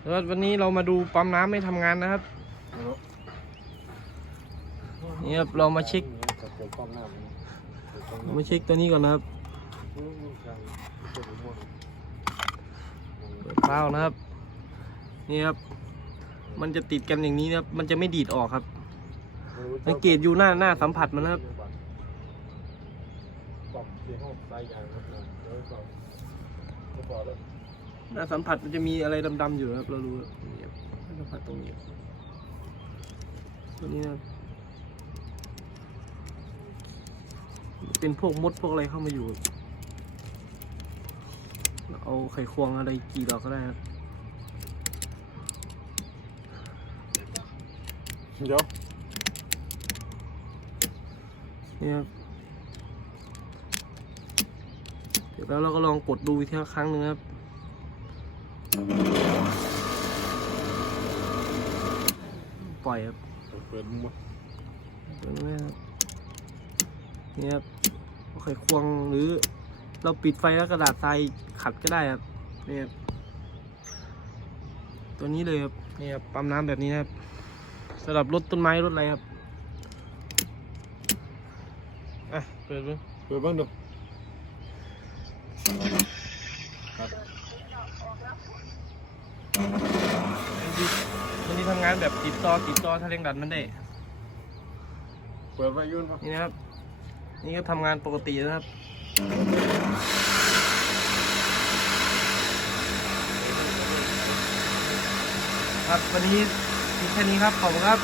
แล้ววันนี้เรามาดูปั๊มน้ำไม่ทำงานนะครับนี่ครับเรามาเช็คกับตัวกล้องหน้ามาเช็คตัวนี้ก่อนนะครับเปิดฟ้านะครับ นี่ครับ มันจะติดกันอย่างนี้นะครับ มันจะไม่ดีดออกครับสังเกตอยู่หน้าหน้าสัมผัสมันนะครับกล่องที่ห้องสายยางครับ นะเดี๋ยวก่อนก็พอแล้วหน้าสัมผัสมันจะมีอะไรดำๆอยู่ครับ เรารู้นี่ครับหน้าสัมผัสตรงนี้ตัวนี้นะเป็นพวกมดพวกอะไรเข้ามาอยู่ เอาไขควงอะไรกี่ดอกก็ได้ครับเดี๋ยวนี่ครับเดี๋ยวแล้วเราก็ลองกดดูอีกทีละครั้งหนึงครับ ปล่อยครับเปิดมุ้งเปิดไม่ครับนี่ครับเอาไขควงหรือ เราปิดไฟแล้วกระดาษทรายขัดก็ได้ครับนี่ครับตัวนี้เลยครับนี่ครับปั๊มน้ำแบบนี้นะครับสำหรับรถต้นไม้รถอะไรครับอะเปิดดูเปิดบ้างดู วันนี้ทำงานแบบติดต่อติดต่อถ้าเร่งดันมันได้เปิดไว้ยื่นป่ะนี่นะครับ นี่ก็ทำงานปกตินะครับครับวันนี้มีแค่นี้ครับ ขอบคุณครับ